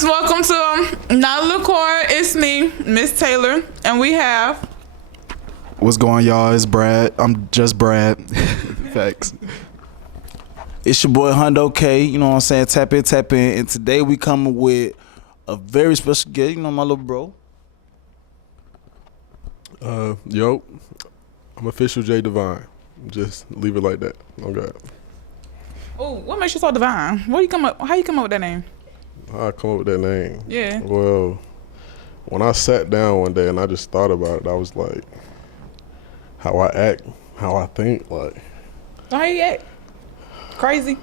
Yes, welcome to Not Liqueur. It's me, Miss Taylor, and we have. What's going, y'all? It's Brad. I'm just Brad. Facts. It's your boy Hundo K. You know what I'm saying? Tap in, tap in. And today we coming with a very special guest. You know my little bro. Yo, I'm official Jdivine. Just leave it like that. Oh God. Oh, what makes you so divine? How you come up with that name? How I come up with that name? Yeah. Well, when I sat down one day and I just thought about it, I was like, how I act, how I think, like. So how you act? Crazy?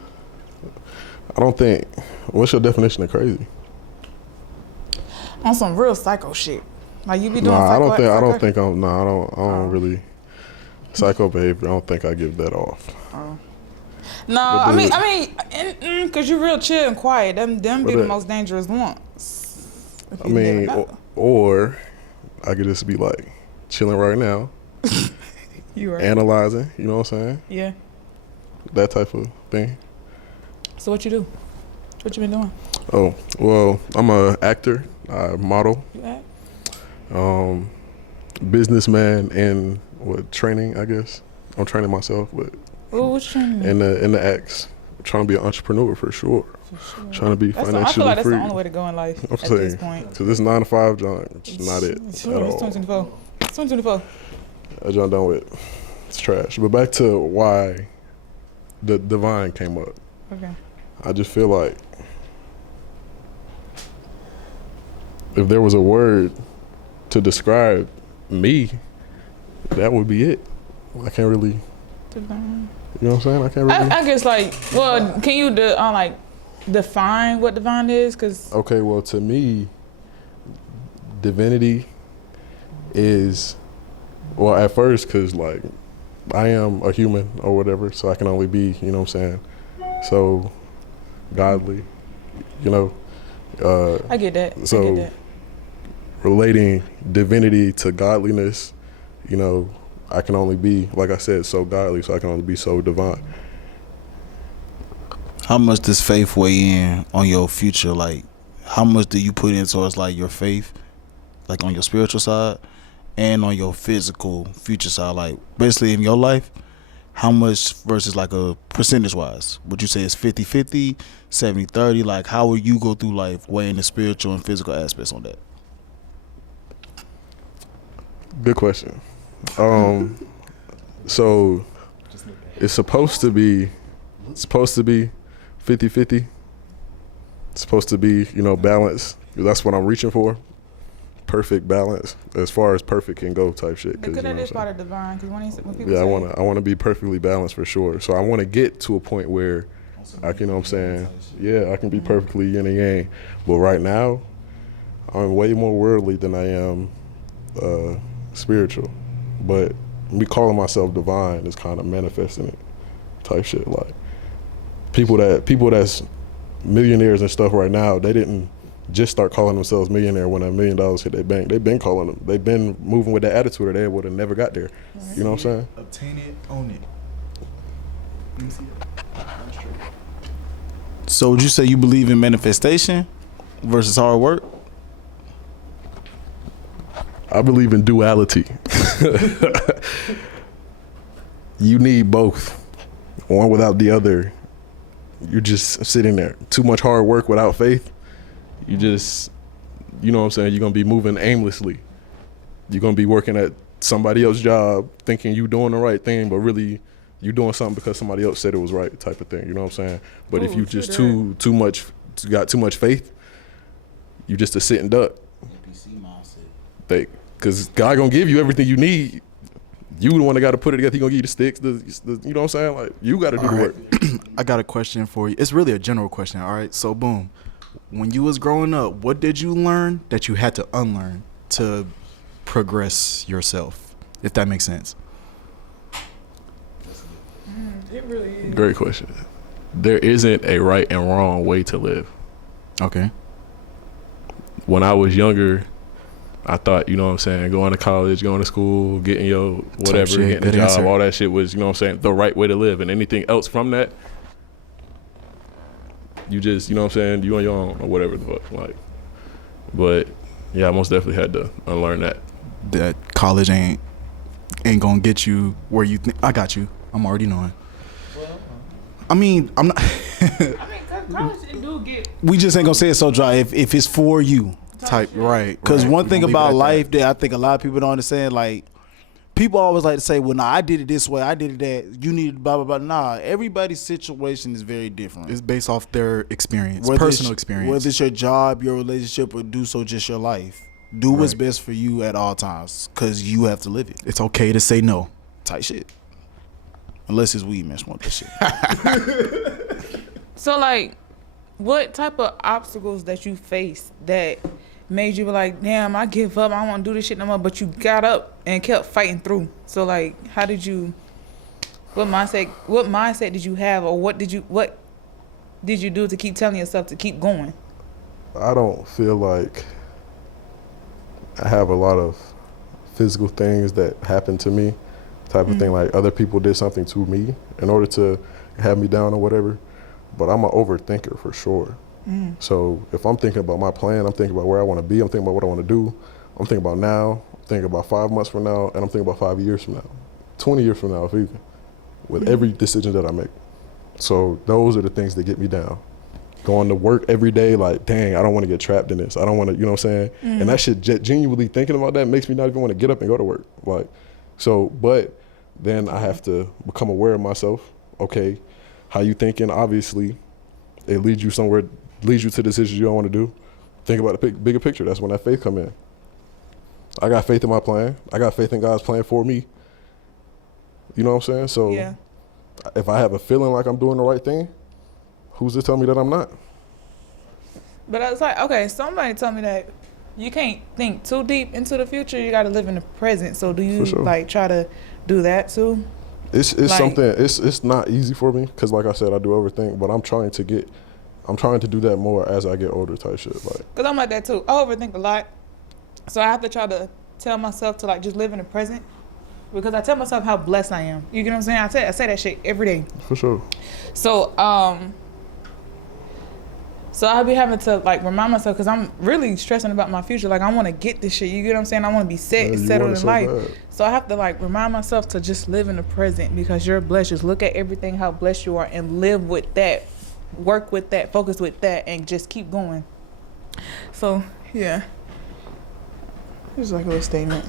I don't think. What's your definition of crazy? On some real psycho shit. Like you be doing. Nah, psycho, I don't think I'm. Nah, I don't really. Psycho behavior. I don't think I give that off. Oh. No, I mean, cause you're real chill and quiet. Them be the most dangerous ones. I mean, or I could just be like chilling right now, you right. Analyzing. You know what I'm saying? Yeah. That type of thing. So what you do? What you been doing? Oh, well, I'm a actor, model, You act? businessman, and training, I guess. I'm training myself, but Oh, what you training? in the acts, I'm trying to be an entrepreneur for sure. Trying to be financially I feel like that's free. the only way to go in life I'm at saying, this point. because this 9 to 5 job, it's not it It's at all. 2024. It's 2024. That job done with. It's trash. But back to why the divine came up. Okay. I just feel like if there was a word to describe me, that would be it. I can't really, Divine. you know what I'm saying? I can't really. I guess can you define what divine is? Cause Okay, well, to me, divinity is, well, at first, because like I am a human or whatever, so I can only be, you know what I'm saying? So godly, you know. I get that. So I get that. relating divinity to godliness, you know, I can only be, like I said, so godly, so I can only be so divine. How much does faith weigh in on your future? Like, how much do you put in towards like your faith, like on your spiritual side, and on your physical future side? Like, basically in your life, how much versus like a percentage wise? Would you say it's 50-50, 70-30? Like, how will you go through life weighing the spiritual and physical aspects on that? Good question. So it's supposed to be 50-50. It's supposed to be, you know, balance. That's what I'm reaching for. Perfect balance, as far as perfect can go, type shit. Because that is part of divine. Because when people yeah, say, I want to be perfectly balanced for sure. So I want to get to a point where I can, you know what I'm saying, yeah, I can be perfectly yin and yang. But right now, I'm way more worldly than I am spiritual. But me calling myself divine is kind of manifesting it, type shit. Like people that's millionaires and stuff right now, they didn't just start calling themselves millionaire when $1 million hit their bank. They've been calling them. They've been moving with that attitude, or they would have never got there. You know what I'm saying? Obtain it, own it. Let me see it. So would you say you believe in manifestation versus hard work? I believe in duality. You need both. One without the other, you're just sitting there. Too much hard work without faith, you just, you know what I'm saying, you're going to be moving aimlessly. You're going to be working at somebody else's job thinking you doing the right thing, but really you doing something because somebody else said it was right, type of thing. You know what I'm saying? But if you just got too much faith, you just a sitting duck. Because God gonna give you everything you need. You the one that got to put it together. He gonna give you the sticks. The you know what I'm saying? Like, you got to do the work. I got a question for you. It's really a general question. All right. So boom, when you was growing up, what did you learn that you had to unlearn to progress yourself? If that makes sense. It really is. Great question. There isn't a right and wrong way to live. Okay. When I was younger, I thought, you know what I'm saying, going to college, going to school, getting your whatever, shit, getting a good job, answer. all that shit was, you know what I'm saying, the right way to live. And anything else from that, you just, you know what I'm saying, you on your own or whatever the fuck. Like, but yeah, I most definitely had to unlearn that. That college ain't gonna get you where you think. I got you. I'm already knowing. I mean, I'm not. College do get. We just ain't gonna say it so dry. If it's for you, Type right. because right. one thing We'll leave it about at life that I think a lot of people don't understand, like people always like to say, "Well, nah, I did it this way, I did it that." You need blah blah blah. Nah, everybody's situation is very different. It's based off their experience, Whether personal it's- experience. Whether it's your job, your relationship, or do so just your life. Do what's best for you at all times, because you have to live it. It's okay to say no. Type shit. Unless it's weed, man. Smoke that shit. So like, what type of obstacles that you faced that made you be like, damn, I give up, I don't want to do this shit no more, but you got up and kept fighting through? So like, how did you? What mindset did you have, or what did you do to keep telling yourself to keep going? I don't feel like I have a lot of physical things that happen to me, type of thing, like other people did something to me in order to have me down or whatever. But I'm an overthinker for sure. So if I'm thinking about my plan, I'm thinking about where I want to be, I'm thinking about what I want to do, I'm thinking about now, I'm thinking about 5 months from now, and I'm thinking about 5 years from now, 20 years from now, if even, with every decision that I make. So those are the things that get me down. Going to work every day, like, dang, I don't want to get trapped in this. I don't want to, you know what I'm saying? And that shit, genuinely thinking about that makes me not even want to get up and go to work. Like, so, but then I have to become aware of myself. Okay, how you thinking? Obviously, it leads you somewhere, leads you to decisions you don't want to do. Think about the bigger picture. That's when that faith come in. I got faith in my plan. I got faith in God's plan for me. You know what I'm saying? So Yeah. if I have a feeling like I'm doing the right thing, who's to tell me that I'm not? But I was like, okay, somebody told me that you can't think too deep into the future. You got to live in the present. So do you For sure. like try to do that too? It's Like- something. It's not easy for me because, like I said, I do overthink. But I'm trying to do that more as I get older, type shit. Like, Because I'm like that too. I overthink a lot. So I have to try to tell myself to like just live in the present. Because I tell myself how blessed I am. You get what I'm saying? I say that shit every day. for sure. So so I'll be having to like remind myself, because I'm really stressing about my future. Like I want to get this shit. You get what I'm saying? I want to be set Yeah, and you settled want in it so life. bad. So I have to like remind myself to just live in the present, because you're blessed. Just look at everything, how blessed you are, and live with that, work with that, focus with that, and just keep going. So yeah, it's like a little statement.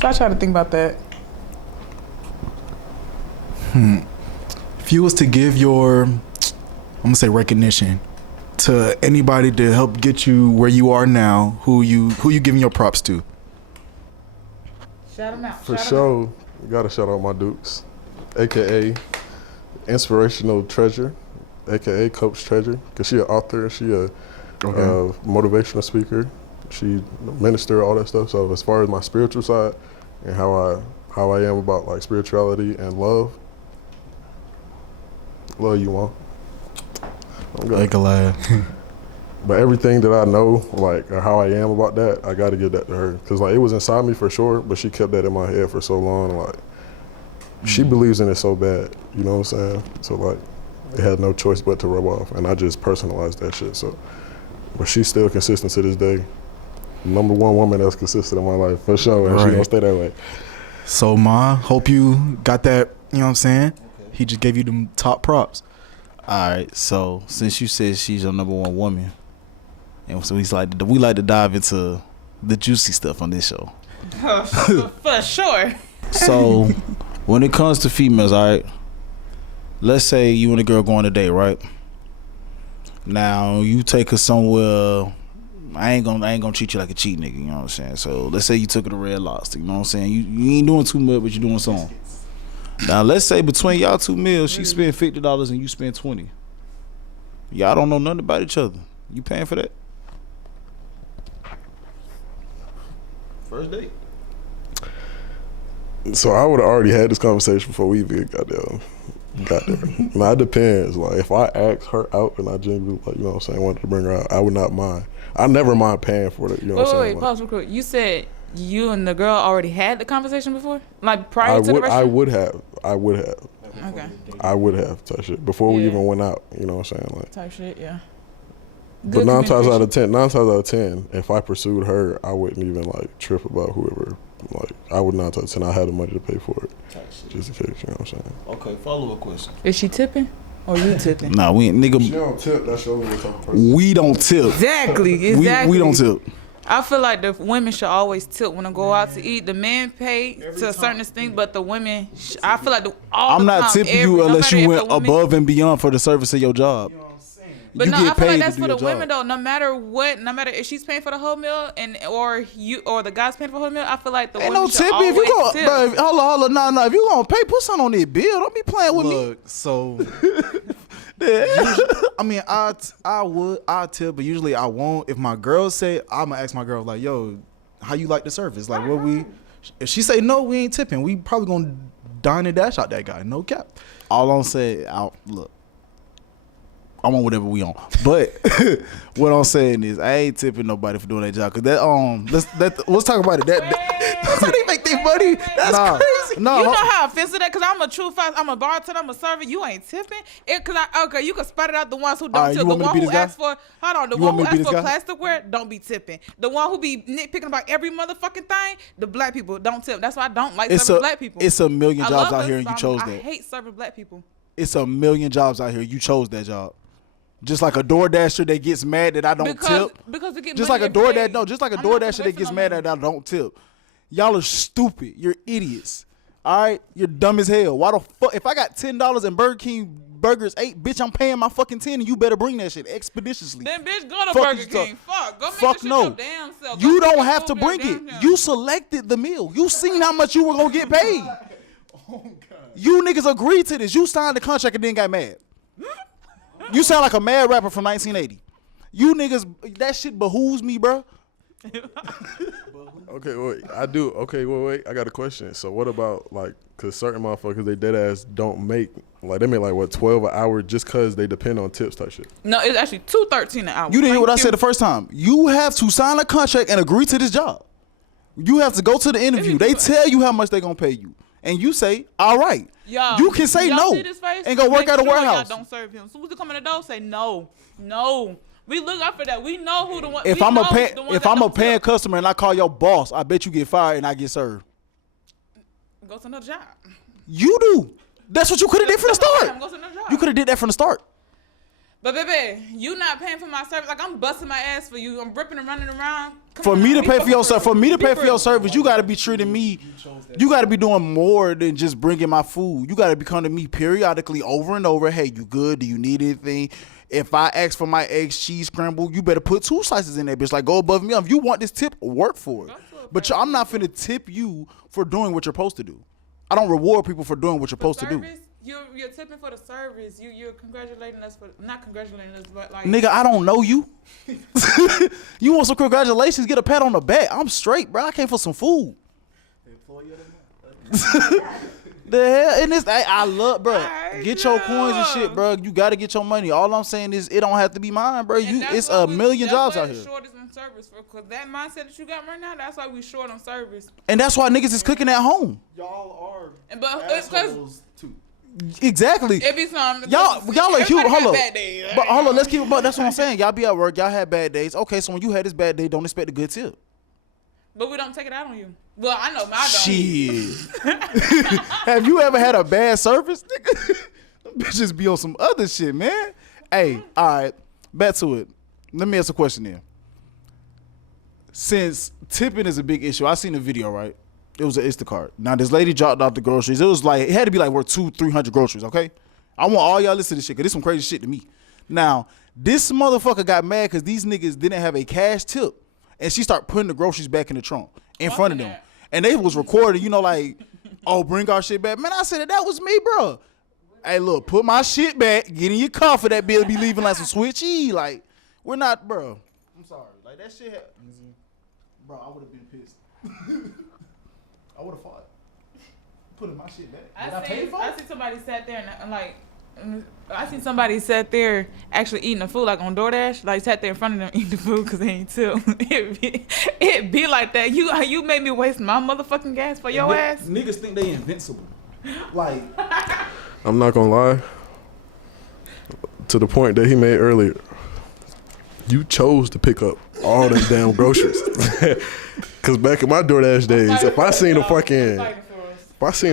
So I try to think about that. If you was to give your, I'm gonna say, recognition to anybody to help get you where you are now, who you giving your props to? Shout them out. For shout 'em sure, you gotta shout out my Dukes, aka Inspirational Treasure, aka Coach Treasure, because she an author, she a motivational speaker, she a minister, all that stuff. So as far as my spiritual side and how I am about like spirituality and love you, Mom. Like a lad. But everything that I know, like, or how I am about that, I got to give that to her. Because, like, it was inside me for sure, but she kept that in my head for so long. Like, she believes in it so bad, you know what I'm saying? So, like, it had no choice but to rub off. And I just personalized that shit. So, but she's still consistent to this day. Number one woman that's consistent in my life, for sure. And she Right. gonna stay that way. So Ma, hope you got that, you know what I'm saying? He just gave you them top props. All right, so since you said she's your number one woman, and so we like to dive into the juicy stuff on this show. For sure. So when it comes to females, all right, let's say you and a girl go on a date, right? Now you take her somewhere. I ain't gonna treat you like a cheap nigga, you know what I'm saying? So let's say you took her to Red Lobster, you know what I'm saying? You ain't doing too much, but you doing something. Now let's say between y'all 2 meals, she spent $50 and you spent $20. Y'all don't know nothing about each other. You paying for that? First date. So I would have already had this conversation before we even got there. Now it depends. Like if I ask her out and I genuinely, like, you know what I'm saying, wanted to bring her out, I would not mind. I never mind paying for it. You know what I'm saying? Wait, pause real quick. You said you and the girl already had the conversation before, like I prior to the would. I restaurant. would have. Okay. I would have type shit before we Yeah. even went out. You know what I'm saying? Like, Type shit, yeah. but Good nine times out of communication. 10, if I pursued her, I wouldn't even like trip about whoever. Like, I would 9 times out of 10. I had the money to pay for it, just in case. You know what I'm saying? Okay, follow up question. Is she tipping or you tipping? Nah, we ain't, She nigga. don't tip. That's the only type of person. We don't tip. Exactly. We don't tip. I feel like the women should always tip when they go out to eat. The men pay to a certain extent, but the women, I feel like I'm not tipping you unless you went above and beyond for the service of your job. But you no, get I feel paid like to that's do for the your women job. though. No matter what, no matter if she's paying for the whole meal or the guy's paying for the whole meal, I feel like the Ain't women no should tipping. If always you go, tip. bro, hold on, no. If you gonna pay, put something on that bill. Don't be playing with me. Look, so I mean, I tip, but usually I won't. If my girl say, I'm gonna ask my girl like, "Yo, how you like the service? Like, what we?" If she say no, we ain't tipping. We probably gonna dine and dash out that guy. No cap. All I'm saying, look, I'm on whatever we on. But what I'm saying is, I ain't tipping nobody for doing that job. Cause let's talk about it. That's how they make their money. That's crazy. You know how offensive that? Cause I'm a bartender, I'm a server. You ain't tipping it. Okay, you can spot it out the ones who don't Alright, tip. you The want me to one be who this guy? asks for the You one want me who to be asks for this guy? plasticware, don't be tipping. The one who be nitpicking about every motherfucking thing, the black people don't tip. That's why I don't like serving black people. It's a million I jobs love out here, and you chose I that. hate serving black people. It's a million jobs out here. You chose that job. Just like a DoorDasher that gets mad that I don't tip. Because to get Just money like a every day. DoorDash, no, just like a I'm not DoorDasher gonna that gets wait for mad no that I don't tip. Y'all are stupid. You're idiots. All right, you're dumb as hell. Why the fuck? If I got $10 and Burger King burgers 8, bitch, I'm paying my fucking 10, and you better bring that shit expeditiously. Then bitch, go to Fuck Burger you King. Fuck, go make Fuck this shit no. your damn self. Go You make don't your have to food your bring it. damn self. You selected the meal. You seen how much you were gonna get paid. You niggas agreed to this. You signed the contract and then got mad. You sound like a mad rapper from 1980. You niggas, that shit behooves me, bro. Okay, wait. I do. Okay, wait. I got a question. So what about like, cause certain motherfuckers they dead ass don't make like they make like what 12 an hour just cause they depend on tips type shit. No, it's actually $2.13 an hour. You didn't hear what I Thank said you. the first time. You have to sign a contract and agree to this job. You have to go to the interview. They tell you how much they gonna pay you, and you say, "All right." Y'all, You can say y'all no see this face? and go work Make at a sure warehouse. Y'all don't serve him. As soon as they come in the door, say no. We look out for that. We know who the one. If we I'm know a the one if that I'm a don't paying tip. customer and I call your boss, I bet you get fired and I get served. Go to another job. You do. That's what you could have did from the start. Go to another job. You could have did that from the start. But baby, you not paying for my service. Like I'm busting my ass for you. I'm ripping and running around. Come For on, me to be pay for your real. for me to Be pay for real. your service, you gotta be treating me. You gotta be doing more than just bringing my food. You gotta be coming to me periodically, over and over. Hey, you good? Do you need anything? If I ask for my eggs cheese scramble, you better put 2 slices in that bitch. Like, go above me. If you want this tip, work for it. But I'm not finna tip you for doing what you're supposed to do. I don't reward people for doing what you're supposed to do. Service, you're tipping for the service. You're congratulating us for not congratulating us, but like Nigga, I don't know you. You want some congratulations? Get a pat on the back. I'm straight, bro. I came for some food. The hell? And this, I love, bro. Get your coins and shit, bro. You gotta get your money. All I'm saying is, it don't have to be mine, bro. And that's It's why a million jobs out here, Short is on service for because that mindset that you got right now. That's why we short on service. and that's why niggas is cooking at home. Y'all are And but it's because too. Exactly. it be some Y'all are huge. Hold up. Bad days. But hold on, let's keep it. But that's what I'm saying. Y'all be at work. Y'all had bad days. Okay, so when you had this bad day, don't expect a good tip. But we don't take it out on you. Well, I know I don't. Shit. Have you ever had a bad service, nigga? Them bitches be on some other shit, man. Hey, all right, back to it. Let me ask a question then. Since tipping is a big issue, I seen a video, right? It was an Instacart. Now, this lady dropped off the groceries. It was like, it had to be like worth 200-300 groceries, okay? I want all y'all listen to this shit, because this some crazy shit to me. Now, this motherfucker got mad because these niggas didn't have a cash tip. And she started putting the groceries back in the trunk in front of them. And they was recording, you know, like, oh, bring our shit back. Man, I said, that was me, bro. Hey, look, put my shit back. Get in your car for that bill. Be leaving like some switchy. Like, we're not, bro. I'm sorry. Like, that shit, bro, I would have been pissed. I would have fought. Putting my shit back. I see somebody sat there and like, I seen somebody sat there actually eating the food like on DoorDash, like sat there in front of them eating the food because they ain't tip. It be like that. You made me waste my motherfucking gas for your ass. Niggas think they invincible. Like, I'm not gonna lie. To the point that he made earlier, you chose to pick up all them damn groceries. Cause back in my DoorDash days, if I seen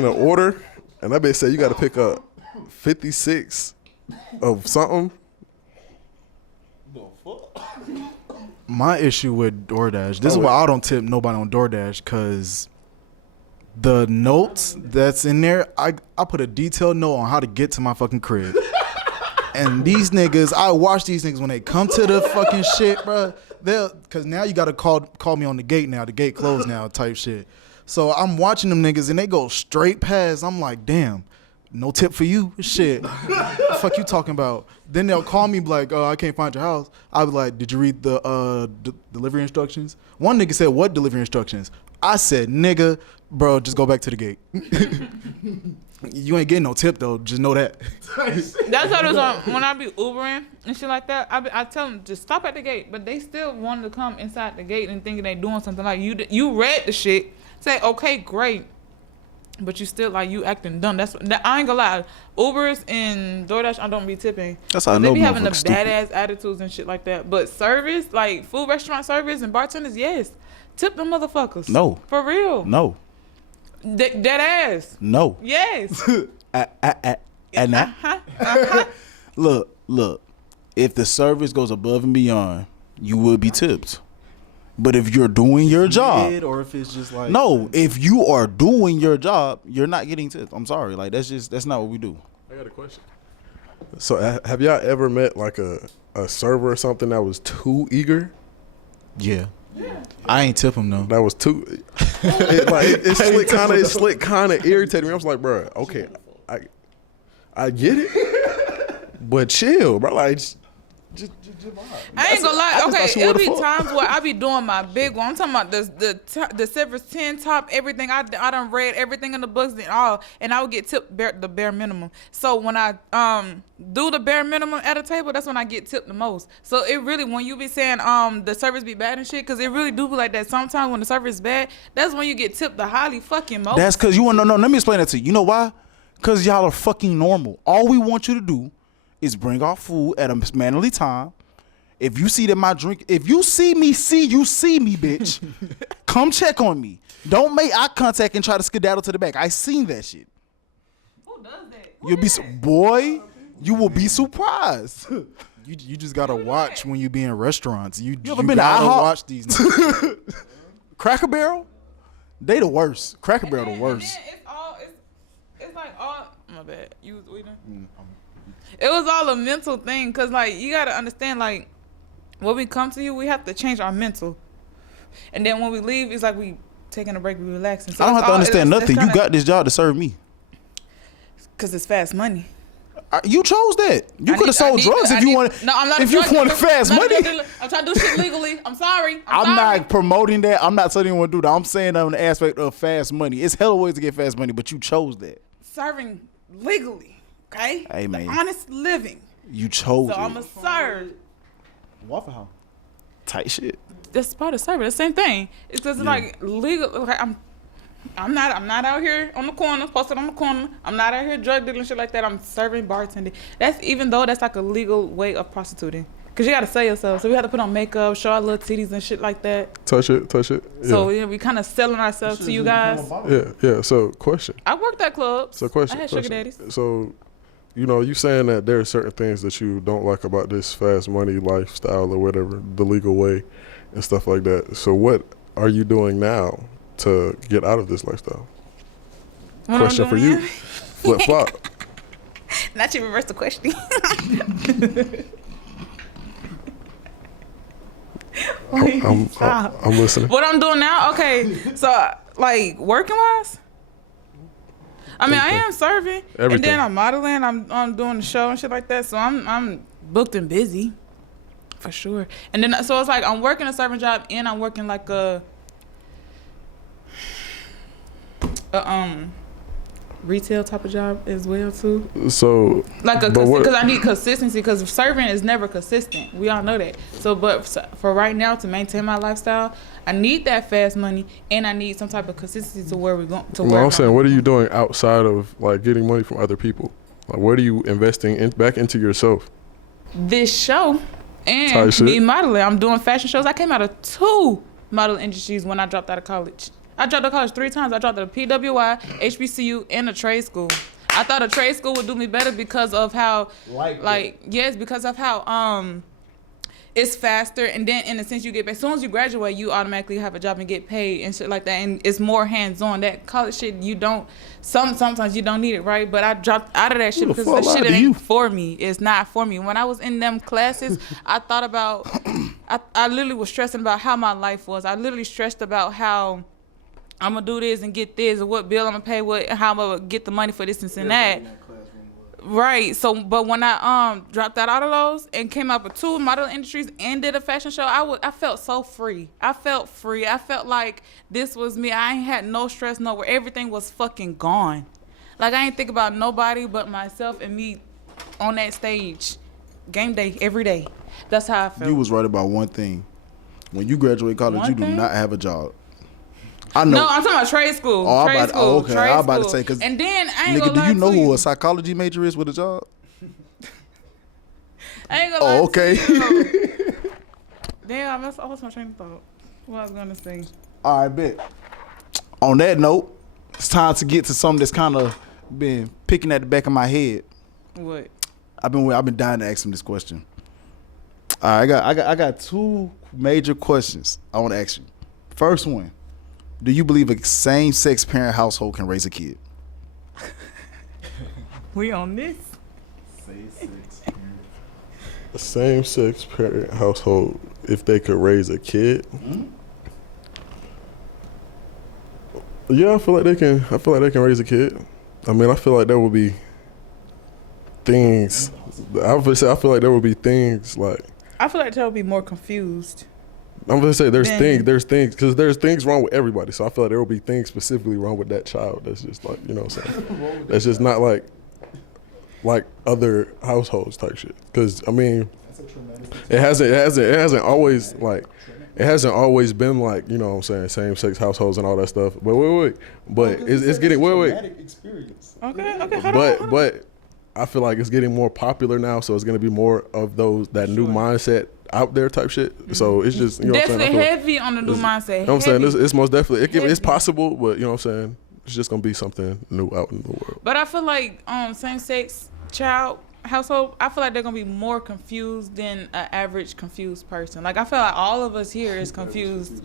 an order and that bitch said you got to pick up 56 of something. My issue with DoorDash, this is why I don't tip nobody on DoorDash, because the notes that's in there, I put a detailed note on how to get to my fucking crib. And these niggas, I watch these niggas when they come to the fucking shit, bro. Cause now you gotta call me on the gate now. The gate closed now, type shit. So I'm watching them niggas and they go straight past. I'm like, damn, no tip for you, shit. The fuck you talking about? Then they'll call me like, I can't find your house. I was like, did you read the delivery instructions? One nigga said, what delivery instructions? I said, nigga, bro, just go back to the gate. You ain't getting no tip though. Just know that. That's how it is when I be Ubering and shit like that. I tell them just stop at the gate, but they still want to come inside the gate and thinking they doing something. Like you read the shit, say okay, great, but you still like you acting dumb. I ain't gonna lie. Ubers and DoorDash, I don't be tipping. That's how I know they be having the motherfuckers stupid. badass attitudes and shit like that. But service, like food restaurant service and bartenders, yes, tip them motherfuckers. No. For real. No. Dead ass. No. Yes. And look. If the service goes above and beyond, you will be tipped. But if you're doing your job, or if it's just like no, if you are doing your job, you're not getting tipped. I'm sorry, like that's not what we do. I got a question. So have y'all ever met like a server or something that was too eager? Yeah. I ain't tip him though. That was too. It slick kind of irritated me. I was like, bro, okay, I get it, but chill, bro. Like, just I ain't gonna lie. Okay, it'll be fuck. times where I be doing my big one. I'm talking about the Severus 10 top, everything. I done read everything in the books and all, and I would get tipped the bare minimum. So when I do the bare minimum at a table, that's when I get tipped the most. So it really, when you be saying the service be bad and shit, because it really do be like that. Sometimes when the service is bad, that's when you get tipped the highly fucking most. That's because you want to know. Let me explain that to you. You know why? Because y'all are fucking normal. All we want you to do is bring our food at a manly time. If you see that my drink, if you see me, bitch. Come check on me. Don't make eye contact and try to skedaddle to the back. I seen that shit. Who does that? You'll be, boy, you will be surprised. You just gotta watch when you be in restaurants. You ever been to gotta IHOP? watch these niggas. Cracker Barrel, they the worst. Cracker Barrel the worst. It's like all. My bad. You was eating. It was all a mental thing, cause like you gotta understand, like when we come to you, we have to change our mental, and then when we leave, it's like we taking a break, we relaxing. So I don't have to understand nothing. Kinda, You got this job to serve me. Cause it's fast money. You chose that. You could have sold drugs if you wanted. No, I'm not. If you wanted fast money. I'm trying to do shit legally. I'm sorry. I'm sorry. not promoting that. I'm not telling anyone to do that. I'm saying on the aspect of fast money. It's hella ways to get fast money, but you chose that. Serving legally, okay? Hey, man. The honest living. You chose So it. I'm a serve. Waffle House. Tight shit. That's part of service. The same thing. It's just like legal. Okay, I'm not out here on the corner, posted on the corner. I'm not out here drug dealing shit like that. I'm serving, bartending. That's even though that's like a legal way of prostituting. Cause you gotta sell yourself. So we have to put on makeup, show our little titties and shit like that. touch it. Yeah. So yeah, we kind of selling ourselves to you guys. Yeah. So question. I worked at clubs. So question. I had sugar daddies. So, you saying that there are certain things that you don't like about this fast money lifestyle or whatever, the legal way and stuff like that. So what are you doing now to get out of this lifestyle? What Question I'm for doing you. now? Flip flop. Not you reverse the question. I'm listening. What I'm doing now? Okay, so like working wise, I mean I am serving, Everything. and then I'm modeling. I'm doing the show and shit like that. So I'm booked and busy, for sure. And then so it's like I'm working a serving job and I'm working like a retail type of job as well too. So Like because I need consistency, because serving is never consistent. We all know that. So, but for right now, to maintain my lifestyle, I need that fast money, and I need some type of consistency to where we're going. I'm saying, what are you doing outside of like getting money from other people? Like, what are you investing back into yourself? This show Type and shit. me modeling. I'm doing fashion shows. I came out of 2 model industries when I dropped out of college. I dropped out of college 3 times. I dropped out of PWI, HBCU, and a trade school. I thought a trade school would do me better because of how, because of how it's faster, and then in a sense you get paid. As soon as you graduate, you automatically have a job and get paid and shit like that, and it's more hands-on. That college shit, you don't. Sometimes you don't need it, right? But I dropped out of that shit because the shit ain't for me. It's not for me. When I was in them classes, I thought about. I literally was stressing about how my life was. I literally stressed about how I'm gonna do this and get this, and what bill I'm gonna pay, how I'm gonna get the money for this and that. Right. So, but when I dropped out of those and came out with 2 model industries and did a fashion show, I felt so free. I felt free. I felt like this was me. I ain't had no stress nowhere. Everything was fucking gone. Like, I ain't think about nobody but myself and me on that stage, game day, every day. That's how I felt. You was right about one thing. When you graduate college, One you do thing? not have a job. I know. No, I'm talking about trade school. Oh, Trade school. okay. Trade I was about to school. say, because and then I ain't nigga, gonna do lie you know to who you. a psychology major is with a job? I ain't gonna lie Oh, okay. to you. Damn, I lost my train of thought. What I was gonna say. All right, bet. On that note, it's time to get to something that's kind of been picking at the back of my head. What? I've been dying to ask him this question. All right, I got 2 major questions I want to ask you. First one, do you believe a same-sex parent household can raise a kid? We on this? A same-sex parent household, if they could raise a kid. Yeah, I feel like they can. I feel like they can raise a kid. I mean, I feel like there will be things. I feel like there will be things like. I feel like they'll be more confused. I'm gonna say there's Then- things because there's things wrong with everybody. So I feel like there will be things specifically wrong with that child. That's just like, you know what I'm saying. That's just not like other households type shit. Because I mean, it hasn't always been like, you know what I'm saying, same sex households and all that stuff. But it's getting Okay, hold on. but I feel like it's getting more popular now, so it's gonna be more of that new mindset out there type shit. So it's just, you know what I'm saying. Definitely I feel like heavy on the new mindset. you know what I'm saying? It's most definitely, it's Heavy. possible, but you know what I'm saying? It's just going to be something new out in the world. But I feel like same-sex child household, I feel like they're going to be more confused than an average confused person. Like, I feel like all of us here is confused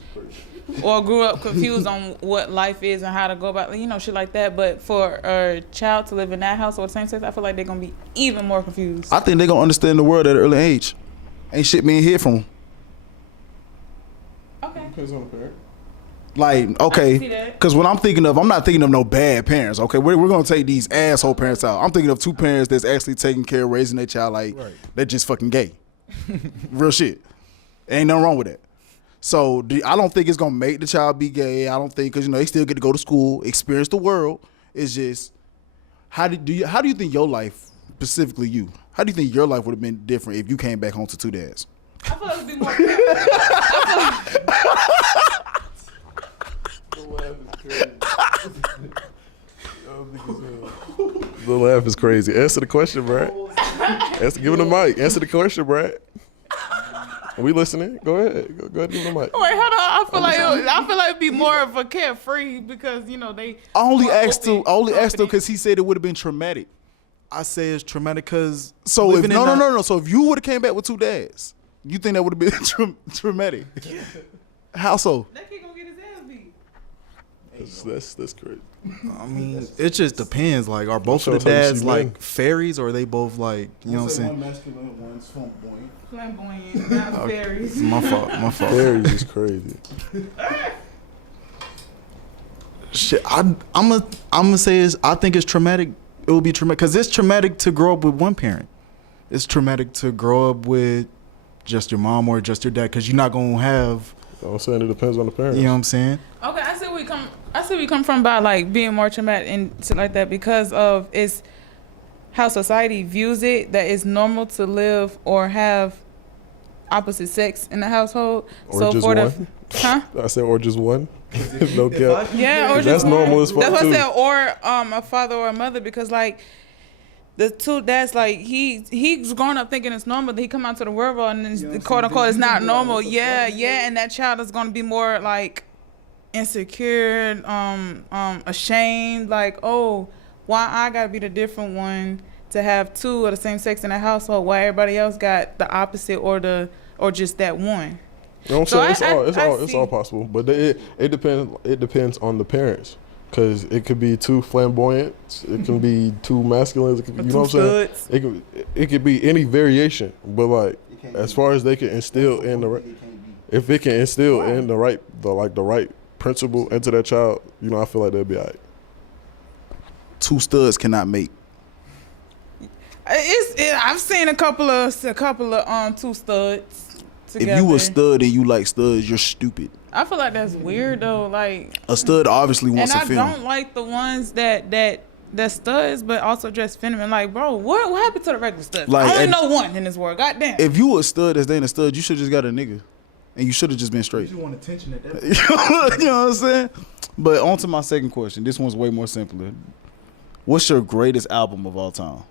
or grew up confused on what life is and how to go about, you know, shit like that. But for a child to live in that house or the same sex, I feel like they're going to be even more confused. I think they're going to understand the world at an early age. Ain't shit being hid from them. Okay. Depends on the parent. Like, I can okay, see that. because when I'm not thinking of no bad parents, okay? We're going to take these asshole parents out. I'm thinking of 2 parents that's actually taking care of raising their child like they're just fucking gay. Real shit. Ain't nothing wrong with that. So I don't think it's going to make the child be gay. I don't think, because, you know, they still get to go to school, experience the world. It's just, how do you think your life, specifically you, how do you think your life would have been different if you came back home to 2 dads? I feel like it'd be more. The laugh is crazy. Answer the question, Brad. Give him the mic. Answer the question, Brad. Are we listening? Go ahead. Go ahead and give him the mic. Wait, hold on. I feel like it'd be more of a carefree because, you know, they. I only more asked him confident. because he said it would have been traumatic. I say it's traumatic because So if no. So if you would have came back with 2 dads, you think that would have been traumatic? How so? That kid gonna get his ass beat. That's crazy. I mean, it just depends. Like, are both Show of the us how you dads see like men. fairies, or are they both like, you know what I'm saying? masculine, one's flamboyant. Flamboyant, not fairies. My fault. Fairies is crazy. Shit, I'm gonna say I think it's traumatic. It will be traumatic because it's traumatic to grow up with one parent. It's traumatic to grow up with just your mom or just your dad because you're not gonna have. I'm saying it depends on the parents. You know what I'm saying? Okay, I see where you come from by like being more traumatic and shit like that because of it's how society views it, that it's normal to live or have opposite sex in the household. Or so just for one? Huh? I said or just one. No cap. Yeah, or That's just normal one. as fuck, That's what too. I said, or a father or a mother, because like The two that's like he's grown up thinking it's normal. Then he come out to the real world and it's, You know what I'm quote saying? unquote it's They not be like, normal. what the Yeah, fuck? yeah, and that child is gonna be more like insecure, ashamed. Like, oh, why I gotta be the different one to have two of the same sex in the household? Why everybody else got the opposite or just that one? You know what So I'm saying? I It's see. all possible, but it depends on the parents, because it could be too flamboyant, it can be too masculine, it could, you know what I'm saying? Studs. It could be any variation, but like as far as they can instill in the right, if it can instill in the right principle into that child, you know, I feel like they'll be alright. Two studs cannot mate. I've seen a couple of two studs together. If you a stud and you like studs, you're stupid. I feel like that's weird though. Like, A stud obviously and wants a I film. don't like the ones that studs, but also dress feminine. Like, bro, what happened to the regular studs? Like, I only and- know one in this world. Goddamn. If you a stud that's dating a stud, you should just got a nigga, and you should have just been straight. You want attention at that? You know what I'm saying? But on to my second question. This one's way more simpler. What's your greatest album of all time?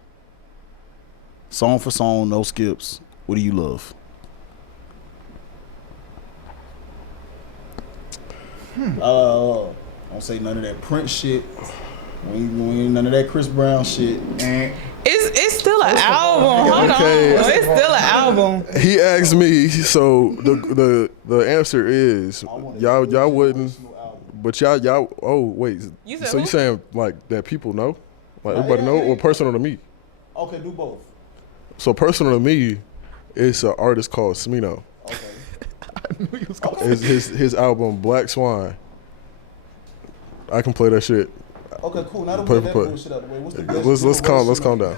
Song for song, no skips. What do you love? Don't say none of that Prince shit. We ain't none of that Chris Brown shit. It's still an album. Hold Okay. on, it's still an album. He asked me, so the answer is y'all wouldn't, but y'all. Oh wait, You said so who? you saying like that people know, like everybody know, or personal to me? Okay, do both. So personal to me, it's an artist called Smino. Okay. I knew you was gonna It's his album Black Swan. I can play that shit. Okay, cool. Now that Play we for get that play. bullshit out the way, what's the best Let's calm down.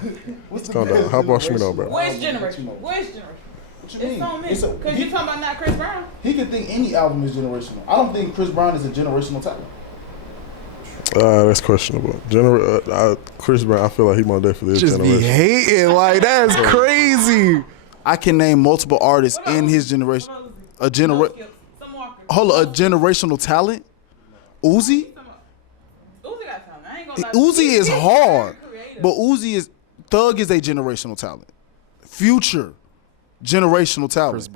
What's the calm best down. How about Smino, generational bro? Which album generation? that you know? Which generation? What you It's mean? on me. It's a- Because you're talking about not Chris Brown. He can think any album is generational. I don't think Chris Brown is a generational talent. That's questionable. Chris Brown, I feel like he most definitely is Just be generation. hating like that's crazy. I can name multiple artists What in else? his generation. What else? A genera- No skips. Some Walker. Hold on, a generational talent. Uzi. Uzi got talent. I ain't gonna lie. Uzi is He's hard, very creative. but Thug is a generational talent. Future, generational talent.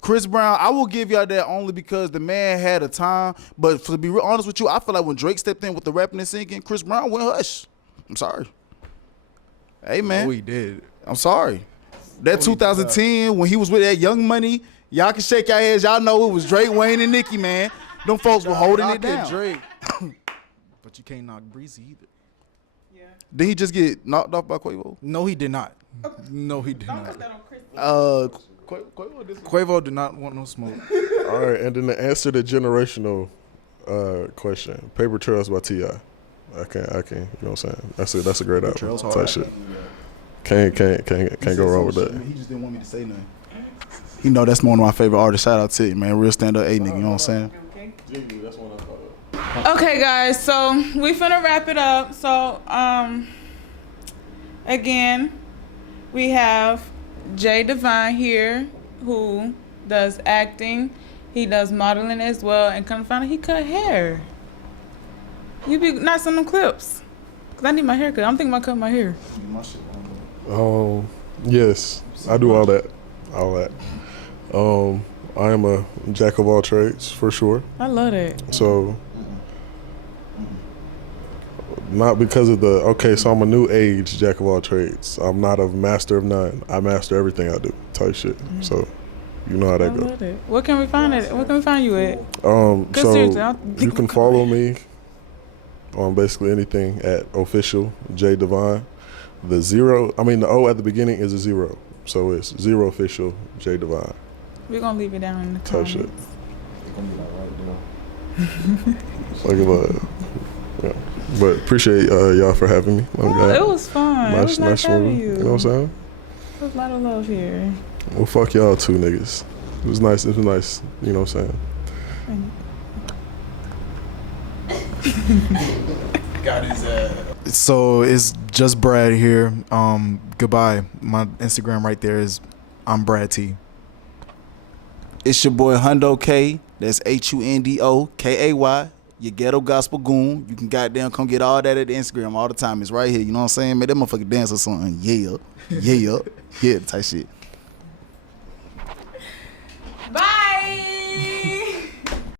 Chris Brown, I will give y'all that only because the man had a time. But to be real honest with you, I feel like when Drake stepped in with the rapping and singing, Chris Brown went hush. I'm sorry. Hey man, Oh, he did. I'm sorry. That 2010 when he was with that Young Money, y'all can shake your heads. Y'all know it was Drake, Wayne, and Nicki, man. Them folks were holding it down. Drake. But you can't knock Breezy either. Yeah. Did he just get knocked off by Quavo? No, he did not. No, he did Don't not. put that on Chris. Quavo did not want no smoke. All right, and then to answer the generational question, Paper Trails by T.I. I can't. You know what I'm saying? That's a great album. Trails Type hard. shit. Can't go wrong with that. He just didn't want me to say nothing. You know that's one of my favorite artists. Shout out to you, man. Real stand up A nigga, you know what I'm saying? Okay, guys, so we finna wrap it up. So, again, we have Jdivine here, who does acting. He does modeling as well, and come to find out he cut hair. You be nice on them clips, cause I need my haircut. I'm thinking about cutting my hair. Yes, I do all that. I am a jack of all trades for sure. I love that. So, not because of so I'm a new age jack of all trades. I'm not a master of none. I master everything I do, type shit. So, you know how I that goes. love it. What can we find it? What can we find you at? So seriously, I'll- you can follow me on basically anything at official Jdivine. The O at the beginning is a 0, so it's 0 official Jdivine. We're gonna leave it down in the Type comments. shit. Like yeah. But appreciate y'all for having me. I'm Oh, glad. it was fun. It was nice having movie. you. You know what I'm saying? There's a lot of love here. Well, fuck y'all too, niggas. It was nice. You know what I'm saying? Got his So it's just Brad here. Goodbye. My Instagram right there is I'm Brad T. It's your boy Hundo K. That's HUNDOKAY. your ghetto gospel goon. You can goddamn come get all that at the Instagram all the time. It's right here. You know what I'm saying? Make that motherfucker dance or something. Yeah, yeah, yeah, type shit.